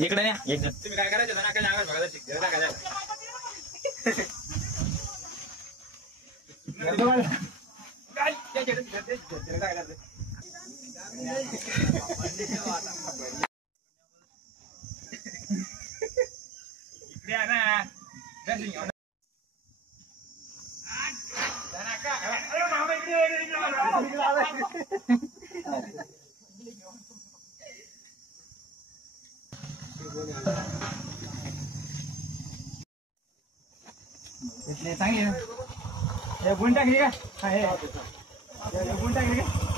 इकडे या तुम्ही काय करायचं ना काय आवाज बघायला शिकते सांगे गुण टाकली का गुण टाकली का